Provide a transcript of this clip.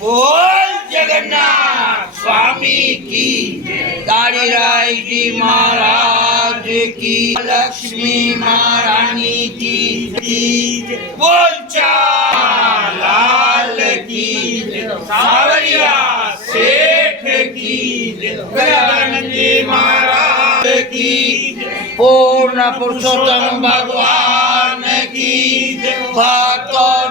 बोल जगन्नाथ स्वामी की, कालीराय जी महाराज की, लक्ष्मी महारानी की, बोल लाल की, सावरिया सेठ की, गजानंद जी महाराज की, पूर्ण पुरुषोत्तम भगवान की, भक्तों